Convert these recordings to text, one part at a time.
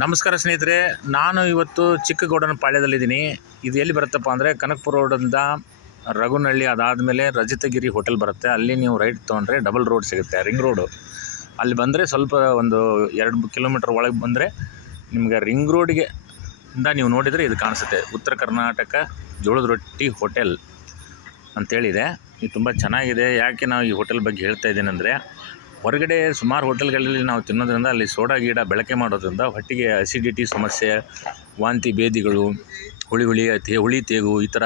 ನಮಸ್ಕಾರ ಸ್ನೇಹಿತರೆ, ನಾನು ಇವತ್ತು ಚಿಕ್ಕಗೌಡನಪಾಳ್ಯದಲ್ಲಿದ್ದೀನಿ. ಇದು ಎಲ್ಲಿ ಬರುತ್ತಪ್ಪ ಅಂದರೆ ಕನಕಪುರ ರೋಡಿಂದ ರಘುನಹಳ್ಳಿ, ಅದಾದಮೇಲೆ ರಜತಗಿರಿ ಹೋಟೆಲ್ ಬರುತ್ತೆ. ಅಲ್ಲಿ ನೀವು ರೈಟ್ ತೊಗೊಂಡ್ರೆ ಡಬಲ್ ರೋಡ್ ಸಿಗುತ್ತೆ, ರಿಂಗ್ ರೋಡು. ಅಲ್ಲಿ ಬಂದರೆ ಸ್ವಲ್ಪ ಒಂದು 2 ಕಿಲೋಮೀಟ್ರ್ ಒಳಗೆ ಬಂದರೆ ನಿಮಗೆ ರಿಂಗ್ ರೋಡಿಗೆ ಇಂದ ನೀವು ನೋಡಿದರೆ ಇದು ಕಾಣಿಸುತ್ತೆ. ಉತ್ತರ ಕರ್ನಾಟಕ ಜೋಳದ ರೊಟ್ಟಿ ಹೋಟೆಲ್ ಅಂತೇಳಿದೆ. ಇದು ತುಂಬ ಚೆನ್ನಾಗಿದೆ. ಯಾಕೆ ನಾವು ಈ ಹೋಟೆಲ್ ಬಗ್ಗೆ ಹೇಳ್ತಾ ಇದ್ದೀನಿ ಅಂದರೆ, ಹೊರಗಡೆ ಸುಮಾರು ಹೋಟೆಲ್ಗಳಲ್ಲಿ ನಾವು ತಿನ್ನೋದ್ರಿಂದ ಅಲ್ಲಿ ಸೋಡಾ ಗೀಡ ಬಳಕೆ ಮಾಡೋದ್ರಿಂದ ಹೊಟ್ಟೆಗೆ ಅಸಿಡಿಟಿ ಸಮಸ್ಯೆ, ವಾಂತಿ ಭೇದಿಗಳು, ಹುಳಿ ತೇಗು ಈ ಥರ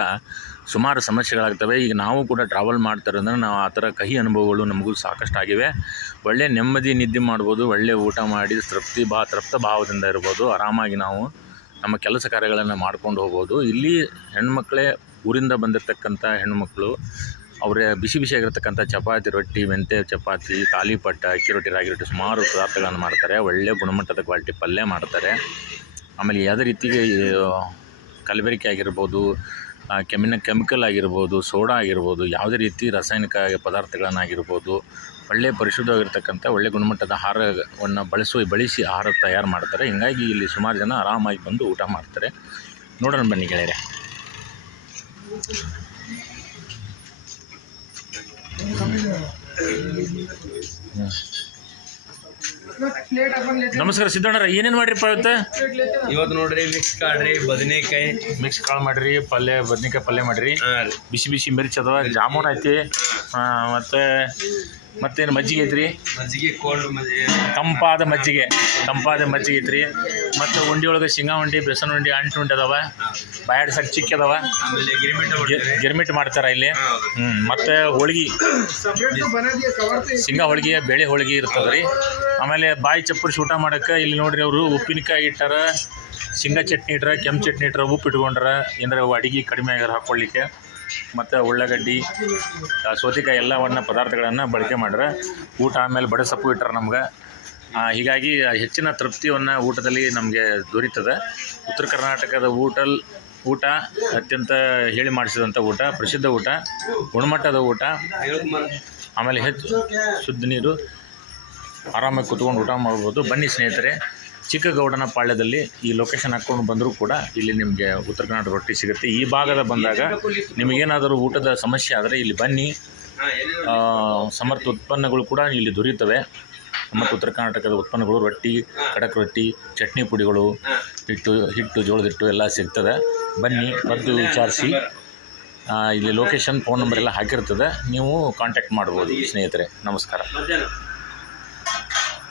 ಸುಮಾರು ಸಮಸ್ಯೆಗಳಾಗ್ತವೆ. ಈಗ ನಾವು ಕೂಡ ಟ್ರಾವೆಲ್ ಮಾಡ್ತಾರಂದ್ರೆ ನಾವು ಆ ಥರ ಕಹಿ ಅನುಭವಗಳು ನಮಗೂ ಸಾಕಷ್ಟು ಆಗಿವೆ. ಒಳ್ಳೆ ನೆಮ್ಮದಿ ನಿದ್ದೆ ಮಾಡ್ಬೋದು, ಒಳ್ಳೆ ಊಟ ಮಾಡಿ ತೃಪ್ತ ಭಾವದಿಂದ ಇರ್ಬೋದು. ಆರಾಮಾಗಿ ನಾವು ನಮ್ಮ ಕೆಲಸ ಕಾರ್ಯಗಳನ್ನು ಮಾಡ್ಕೊಂಡು ಹೋಗ್ಬೋದು. ಇಲ್ಲಿ ಹೆಣ್ಮಕ್ಳೇ ಊರಿಂದ ಬಂದಿರತಕ್ಕಂಥ ಹೆಣ್ಮಕ್ಳು ಅವರೇ ಬಿಸಿಯಾಗಿರ್ತಕ್ಕಂಥ ಚಪಾತಿ, ರೊಟ್ಟಿ, ಮೆಂತ್ಯ ಚಪಾತಿ, ತಾಲಿಪಟ್ಟ, ಅಕ್ಕಿ ರೊಟ್ಟಿ, ರಾಗಿ ರೊಟ್ಟಿ ಸುಮಾರು ಪದಾರ್ಥಗಳನ್ನು ಮಾಡ್ತಾರೆ. ಒಳ್ಳೆಯ ಗುಣಮಟ್ಟದ ಕ್ವಾಲಿಟಿ ಪಲ್ಯ ಮಾಡ್ತಾರೆ. ಆಮೇಲೆ ಯಾವುದೇ ರೀತಿಗೆ ಕಲಬೆರಕೆ ಆಗಿರ್ಬೋದು, ಕೆಮಿಕಲ್ ಆಗಿರ್ಬೋದು, ಸೋಡಾ ಆಗಿರ್ಬೋದು, ಯಾವುದೇ ರೀತಿ ರಾಸಾಯನಿಕ ಪದಾರ್ಥಗಳನ್ನಾಗಿರ್ಬೋದು, ಒಳ್ಳೆಯ ಪರಿಶುದ್ಧವಾಗಿರ್ತಕ್ಕಂಥ ಒಳ್ಳೆಯ ಗುಣಮಟ್ಟದ ಆಹಾರವನ್ನು ಬಳಸಿ ಆಹಾರ ತಯಾರು ಮಾಡ್ತಾರೆ. ಹೀಗಾಗಿ ಇಲ್ಲಿ ಸುಮಾರು ಜನ ಆರಾಮಾಗಿ ಬಂದು ಊಟ ಮಾಡ್ತಾರೆ. ನೋಡೋಣ ಬನ್ನಿ ಗೆಳೆಯರೆ. ನಮಸ್ಕಾರ ಸಿದ್ದಣ್ಣರ, ಏನೇನು ಮಾಡಿರಿಪ್ಪ ಇವತ್ತು ನೋಡ್ರಿ ಮಿಕ್ಸ್ ಕಾಳ್ರಿ, ಬದನೆಕಾಯಿ ಮಿಕ್ಸ್ ಕಾಳು ಮಾಡಿರಿ, ಪಲ್ಯ ಬದನೆಕಾಯಿ ಪಲ್ಯ ಮಾಡಿರಿ, ಬಿಸಿ ಮಿರ್ಚಿ ಅದಾವ, ಜಾಮೂನ್ ಐತಿ, ಮತ್ತೇನು ಮಜ್ಜಿಗೆ ಐತ್ರಿ, ಮಜ್ಜಿಗೆ ಕೋಲ್ಡ್ ಮಜ್ಜಿಗೆ, ತಂಪಾದ ಮಜ್ಜಿಗೆ ಐತ್ರಿ. ಮತ್ತು ಉಂಡಿ ಒಳಗೆ ಶೇಂಗಾ ಉಂಡಿ, ಬೆಸನ್ ಉಂಡಿ, ಅಂಟು ಉಂಡಿ ಅದಾವ, ಬಾಯಾಡ್ಸಕ್ಕೆ ಚಿಕ್ಕ ಅದಾವ, ಗಿರ್ಮಿಟ್ ಮಾಡ್ತಾರೆ ಇಲ್ಲಿ. ಮತ್ತು ಹೋಳ್ಗೆ, ಶೇಂಗಾ ಹೋಳ್ಗೆ, ಬೇಳೆ ಹೋಳ್ಗೆ ಇರ್ತದೆ ರೀ. ಆಮೇಲೆ ಬಾಯಿ ಚಪ್ಪರಿಸಿ ಊಟ ಮಾಡೋಕ್ಕೆ ಇಲ್ಲಿ ನೋಡ್ರಿ, ಅವರು ಉಪ್ಪಿನಕಾಯಿ ಇಟ್ಟಾರ, ಶೇಂಗಾ ಚಟ್ನಿ ಇಟ್ಟಾರ, ಕೆಂಪು ಚಟ್ನಿ ಇಟ್ಟಾರ, ಉಪ್ಪು ಇಟ್ಕೊಂಡ್ರ ಏನಾರ ಅಡಿಗೆ ಕಡಿಮೆ ಆಗ್ಯಾರ ಹಾಕ್ಕೊಳ್ಳಿಕ್ಕೆ. ಮತ್ತು ಉಳ್ಳಾಗಡ್ಡಿ, ಸೌತೆಕಾಯಿ ಎಲ್ಲವನ್ನ ಪದಾರ್ಥಗಳನ್ನು ಬಳಕೆ ಮಾಡ್ರೆ ಊಟ. ಆಮೇಲೆ ಬಡಸೊಪ್ಪು ಇಟ್ಟಾರೆ ನಮ್ಗೆ. ಹೀಗಾಗಿ ಹೆಚ್ಚಿನ ತೃಪ್ತಿಯನ್ನು ಊಟದಲ್ಲಿ ನಮಗೆ ದೊರೀತದೆ. ಉತ್ತರ ಕರ್ನಾಟಕದ ಊಟ ಅತ್ಯಂತ ಹೇಳಿ ಮಾಡಿಸಿದಂಥ ಊಟ, ಪ್ರಸಿದ್ಧ ಊಟ, ಗುಣಮಟ್ಟದ ಊಟ. ಆಮೇಲೆ ಹೆಚ್ಚು ಶುದ್ಧ ನೀರು, ಆರಾಮಾಗಿ ಕುತ್ಕೊಂಡು ಊಟ ಮಾಡ್ಬೋದು. ಬನ್ನಿ ಸ್ನೇಹಿತರೆ, ಚಿಕ್ಕಗೌಡನಪಾಳ್ಯದಲ್ಲಿ ಈ ಲೊಕೇಶನ್ ಹಾಕ್ಕೊಂಡು ಬಂದರೂ ಕೂಡ ಇಲ್ಲಿ ನಿಮಗೆ ಉತ್ತರ ಕರ್ನಾಟಕ ರೊಟ್ಟಿ ಸಿಗುತ್ತೆ. ಈ ಭಾಗದ ಬಂದಾಗ ನಿಮಗೇನಾದರೂ ಊಟದ ಸಮಸ್ಯೆ ಆದರೆ ಇಲ್ಲಿ ಬನ್ನಿ. ಸಮರ್ಥ ಉತ್ಪನ್ನಗಳು ಕೂಡ ಇಲ್ಲಿ ದೊರೆಯುತ್ತವೆ. ಮತ್ತು ಉತ್ತರ ಕರ್ನಾಟಕದ ಉತ್ಪನ್ನಗಳು, ರೊಟ್ಟಿ, ಖಡಕ್ ರೊಟ್ಟಿ, ಚಟ್ನಿ ಪುಡಿಗಳು, ಹಿಟ್ಟು ಜೋಳದ ಹಿಟ್ಟು ಎಲ್ಲ ಸಿಗ್ತದೆ. ಬನ್ನಿ, ಬಂದು ವಿಚಾರಿಸಿ. ಇಲ್ಲಿ ಲೊಕೇಶನ್, ಫೋನ್ ನಂಬರ್ ಎಲ್ಲ ಹಾಕಿರ್ತದೆ, ನೀವು ಕಾಂಟ್ಯಾಕ್ಟ್ ಮಾಡ್ಬೋದು ಸ್ನೇಹಿತರೆ. ನಮಸ್ಕಾರ.